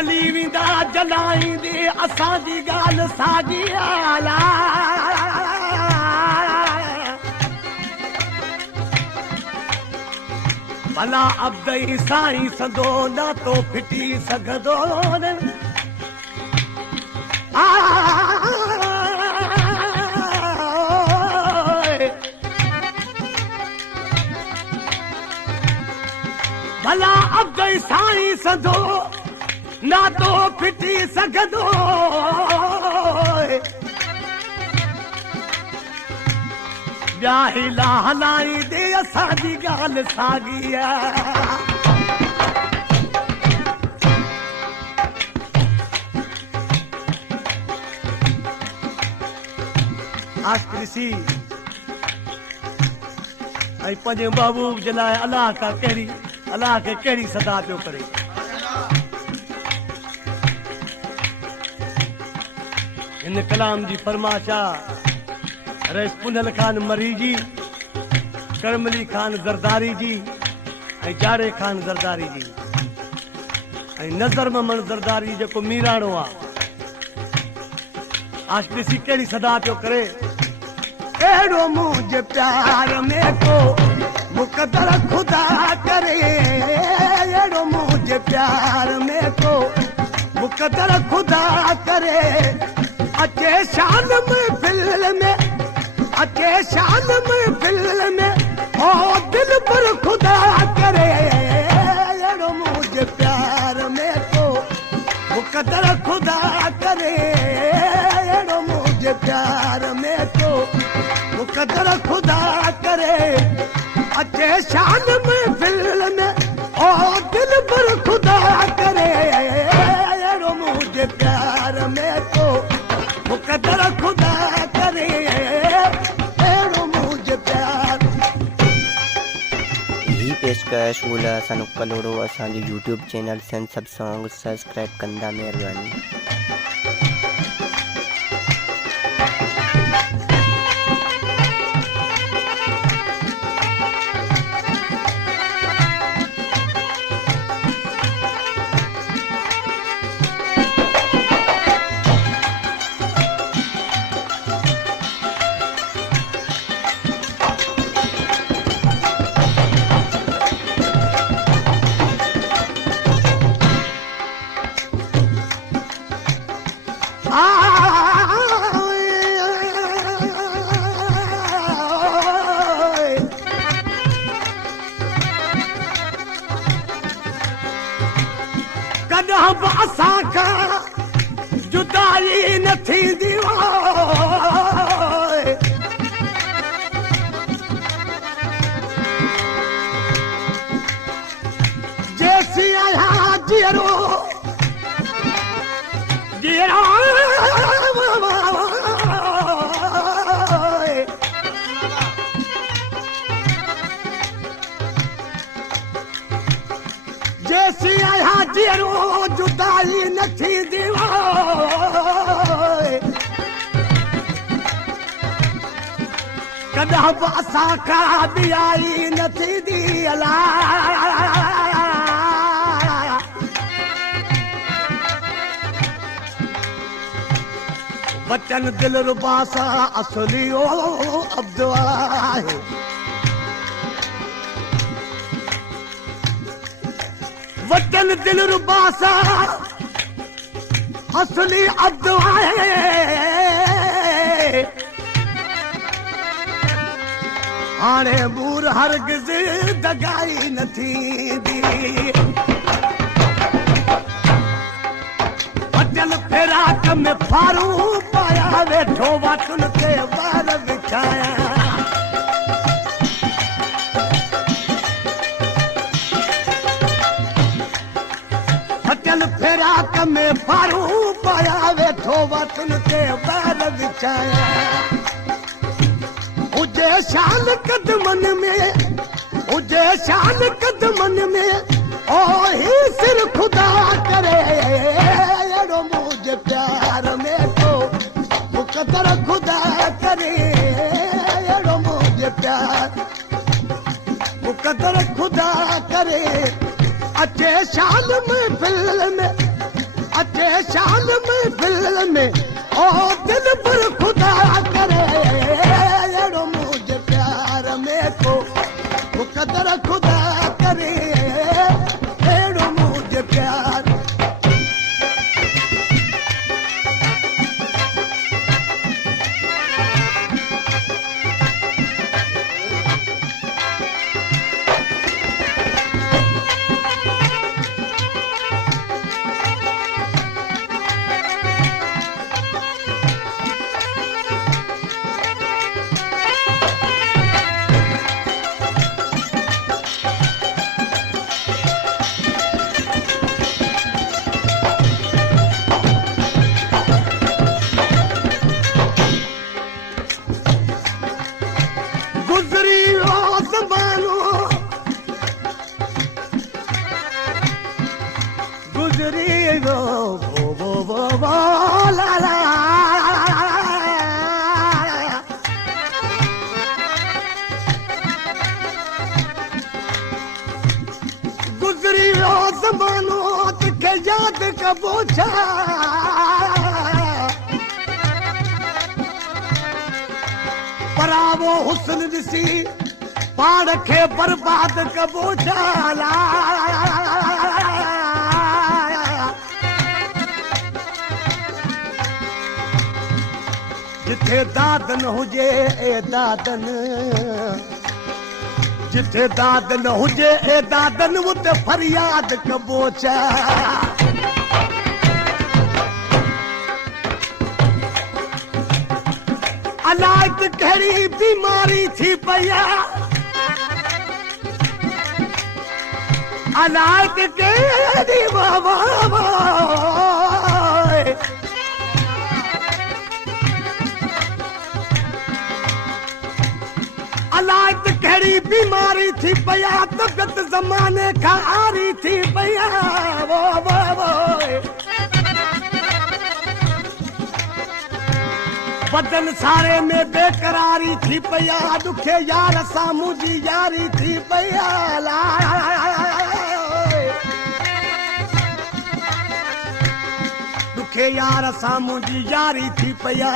जली वेंदा जलाईंदे असांजी ॻाल्हि साॻी आला भला अब्दई साईं सदो न तो फिटी सघंदो भला अब्दई साईं सदो ना तो फिटी सघंदो ॿिया हिला हलाईंदे असांजी ॻाल्हि साॻी आहे आस्क्रिसी ऐं पंहिंजे महबूब जे लाइ अलाह खां अलाह खे कहिड़ी सदा पियो करे हिन कलाम जी फरमाशा रईस पुनल खान मरी जी करमली खान ज़रदारी जी ऐं जाड़े खान ज़रदारी जी ऐं नज़र ममन ज़रदारी जेको मीराणो आहे आशिक़ी कहिड़ी सदा पियो करे अहिड़ो मुंहिंजे प्यार में को मुक़दर खुदा करे अहिड़ो मुंहिंजे प्यार में को मुक़दर खुदा करे अचे शान में फिल्म में अचे शान में फिल्म में ओ दिल पर खुदा करे अहिड़ो मुंहिंजे प्यार में को मुक़दर खुदा करे अहिड़ो मुंहिंजे प्यार में को मुक़दर खुदा करे अचे शान में फिल्म में ओ दिल पर खुदा करे अहिड़ो मुंहिंजे प्यार में को मुक़दर खुदा करे अहिड़ो मुंहिंजे प्यार ही पेशकश वोला असां कलोड़ो असांजे यूट्यूब चैनल सेंस सब सॉन्ग सब्सक्राइब कंदा महिरबानी जुदाई न थींदी जैसी आया जीरो जीरो जैसी आया जीरो जुदाई न थींदी कॾहिं बि असां खां ॿियाई न थींदी अला वचन दिल रुबा सां असली ओ अब्दु आहे वचन दिल रुबा सां असली अब्दु आहे हाणे बूर हरगिज़ दगाई न थींदी वचन फिराक में फारू पाया वेठो वचन ते वार विछाया वचन फिराक में फारू पाया वेठो वचन ते वार विछाया उजे शान कदमन में उजे शान कदमन में ओ ही सिर खुदा करे अहिड़ो मुंहिंजे प्यार में को मुक़दर खुदा करे अहिड़ो मुंहिंजे प्यार मुक़दर खुदा करे अचे शान में फिल्म में अचे शान में दिल में ओ दिल पर खुदा करे अड़ो मुझे प्यार में को मुकदर खुदा करे अड़ो मुझे प्यार परावो हुस्न ॾिसी पाण खे बर्बाद कबो जाला जिथे दादन हुजे ए दादन जिथे दादन हुजे ए दादन उते फरियाद कबो छा अलाज कहिड़ी बीमारी थी पया अलाज कहिड़ी बाबा अलाज कहिड़ी बीमारी थी पया तबियत ज़माने खां आरी थी पया बदन सारे में बेकरारी थी पया दुखे यार साम्हूं जी यारी थी पया दुखे यार साम्हूं जी यारी थी पया